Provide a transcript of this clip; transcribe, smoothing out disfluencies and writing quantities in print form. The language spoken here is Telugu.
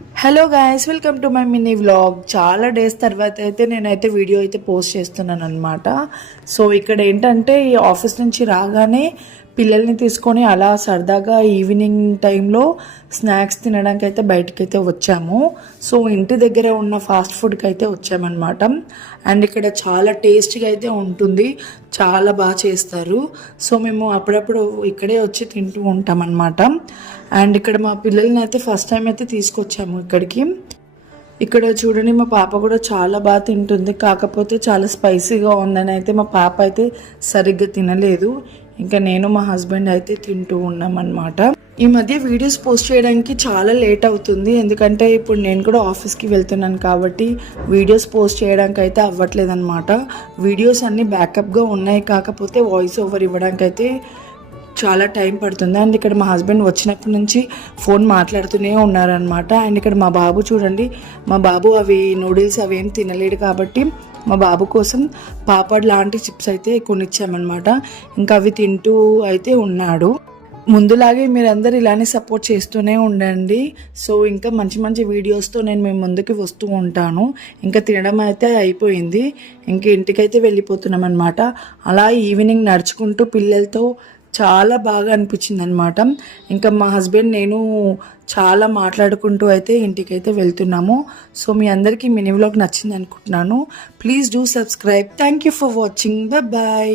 Hello guys, welcome to my mini vlog. చాలా డేస్ తర్వాత అయితే నేనైతే వీడియో అయితే పోస్ట్ చేస్తున్నాను అనమాట. సో ఇక్కడ ఏంటంటే ఈ ఆఫీస్ నుంచి రాగానే పిల్లల్ని తీసుకొని అలా సరదాగా ఈవినింగ్ టైంలో స్నాక్స్ తినడానికి అయితే బయటకైతే వచ్చాము. సో ఇంటి దగ్గర ఉన్న ఫాస్ట్ ఫుడ్కి అయితే వచ్చామన్నమాట. అండ్ ఇక్కడ చాలా టేస్టీగా అయితే ఉంటుంది, చాలా బాగా చేస్తారు. సో మేము అప్పుడప్పుడు ఇక్కడే వచ్చి తింటూ ఉంటాం అన్నమాట. అండ్ ఇక్కడ మా పిల్లల్ని అయితే ఫస్ట్ టైం అయితే తీసుకొచ్చాము ఇక్కడికి. ఇక్కడ చూడండి, మా పాప కూడా చాలా బాగా తింటుంది, కాకపోతే చాలా స్పైసీగా ఉందని అయితే మా పాప అయితే సరిగ్గా తినలేదు. ఇంకా నేను మా హస్బెండ్ అయితే తింటూ ఉన్నామన్నమాట. ఈ మధ్య వీడియోస్ పోస్ట్ చేయడానికి చాలా లేట్ అవుతుంది, ఎందుకంటే ఇప్పుడు నేను కూడా ఆఫీస్కి వెళ్తున్నాను కాబట్టి వీడియోస్ పోస్ట్ చేయడానికి అయితే అవ్వట్లేదు అనమాట. వీడియోస్ అన్నీ బ్యాకప్గా ఉన్నాయి, కాకపోతే వాయిస్ ఓవర్ ఇవ్వడానికి అయితే చాలా టైం పడుతుంది. అండ్ ఇక్కడ మా హస్బెండ్ వచ్చినప్పటి నుంచి ఫోన్ మాట్లాడుతూనే ఉన్నారనమాట. అండ్ ఇక్కడ మా బాబు చూడండి, మా బాబు అవి నూడిల్స్ అవి ఏం తినలేడు కాబట్టి మా బాబు కోసం పాపడ్ లాంటి చిప్స్ అయితే కొనిచ్చామన్నమాట. ఇంకా అవి తింటూ అయితే ఉన్నాడు. ముందులాగే మీరందరూ ఇలానే సపోర్ట్ చేస్తూనే ఉండండి. సో ఇంకా మంచి మంచి వీడియోస్తో నేను మేము ముందుకు వస్తూ ఉంటాను. ఇంకా తినడం అయితే అయిపోయింది, ఇంకా ఇంటికైతే వెళ్ళిపోతున్నాం అనమాట. అలా ఈవినింగ్ నడుచుకుంటూ పిల్లలతో చాలా బాగా అనిపించింది అనమాట. ఇంకా మా హస్బెండ్ నేను చాలా మాట్లాడుకుంటూ అయితే ఇంటికైతే వెళ్తున్నాము. సో మీ అందరికీ మినీ వ్లాగ్ నచ్చింది అనుకుంటున్నాను. Please do subscribe. Thank you for watching. Bye.